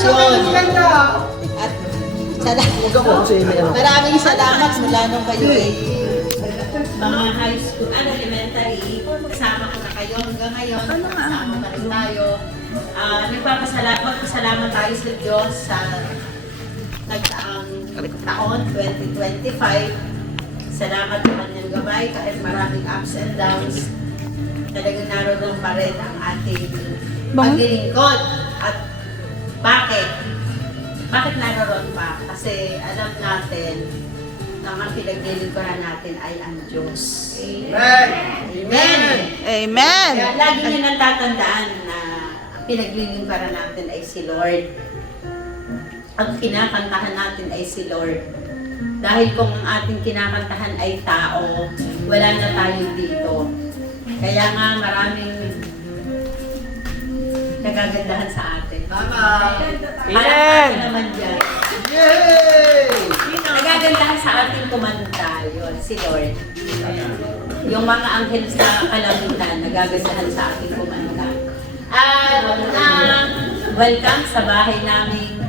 selebrasyon. At maraming salamat mula nung kayo ay mga high school, elementary, kasama ko na kayo hanggang ngayon, kasama pa rin tayo. Nagpapasalamat tayo sa Diyos sa nagdaang taon, 2025. Salamat sa kanyang gabay kahit maraming ups and downs. Talagang naroon pa rin ang ating paglilingkod. At bakit? Bakit naroon pa? Kasi alam natin na ang pinaglilingkuran natin ay ang Diyos. Amen! Amen! Amen! Kaya lagi nyo nang tatandaan na ang pinaglilingkuran natin ay si Lord. Ang kinakantahan natin ay si Lord. Dahil kung ang ating kinakantahan ay tao, wala na tayo dito. Kaya nga maraming nagagandahan sa atin. Tama! Palakpakan naman dyan. Yay! Nagagandahan sa ating kumanta yun, si Lord. Yung mga anghel sa kalangitan, nagagandahan sa ating kumanta. At welcome sa bahay namin.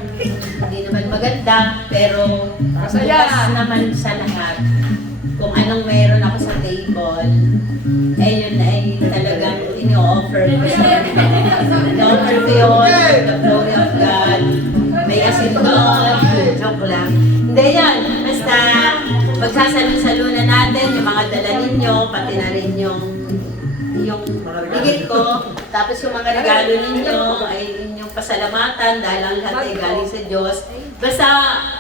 Hindi naman maganda, pero bukas naman sa lahat. Kung anong meron ako sa table, eh yun ay talagang ino-offer ko siya. Ino-offer ko yun, the glory of God. May asin doon, joke lang. Hindi yan, basta magsasalo-salo na natin yung mga dala ninyo, pati na rin yung bigay ko. Tapos yung mga regalo ninyo ay inyong pasalamatan dahil ang lahat ay galing sa Diyos. Basta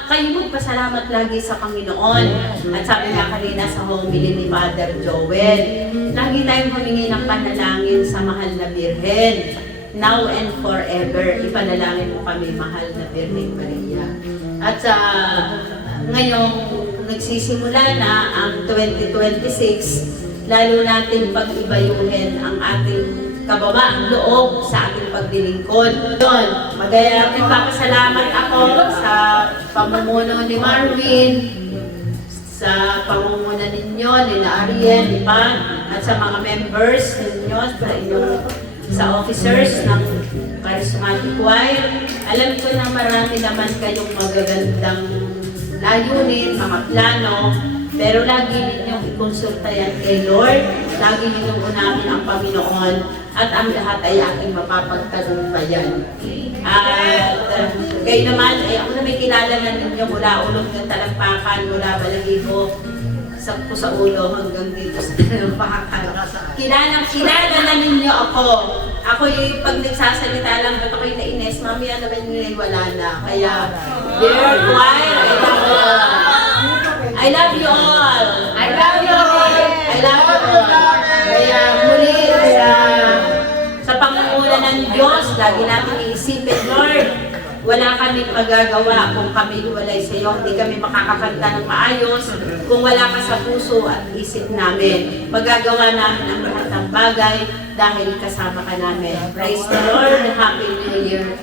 kayo magpasalamat lagi sa Panginoon. At sabi nga kanina sa homily ni Father Joel, lagi tayong humingi ng panalangin sa mahal na Birhen. Now and forever, ipanalangin mo kami, mahal na Birhen Maria. At sa ngayong nagsisimula na ang 2026, lalo natin pag-ibayuhin ang ating kababaang loob sa ating paglilingkod. Doon, magpapasalamat ako sa pamumuno ni Marvin, sa pamumuno ninyo, ni Ariel, ni Pan, at sa mga members ninyo, sa officers ng Charismatic Choir. Alam ko na marami naman kayong magagandang layunin, mga plano, pero lagi ninyong ikonsulta yan kay Lord, lagi ninyong unahin ang Panginoon, at ang lahat ay aking mapapagtagumpayan. At kayo naman, ay ako na may kilala na ninyo mula ulong ng talampakan, mula balahibo, sa ulo hanggang dito sa talampakan. Kilala na ninyo ako. Ako yung pag nagsasalita lang, ba't ako'y nainis, mamaya naman nyo wala na. Kaya, dear choir, I love you all. I love you all. I love you all. Kaya muli sa pangunguna ng Diyos, lagi natin iisipin, Lord, wala kaming magagawa kung kami hiwalay sa iyo. Hindi kami makakakanta ng maayos kung wala ka sa puso at isip namin. Magagawa namin ang lahat ng bagay dahil kasama ka namin. Praise the Lord. Happy New Year.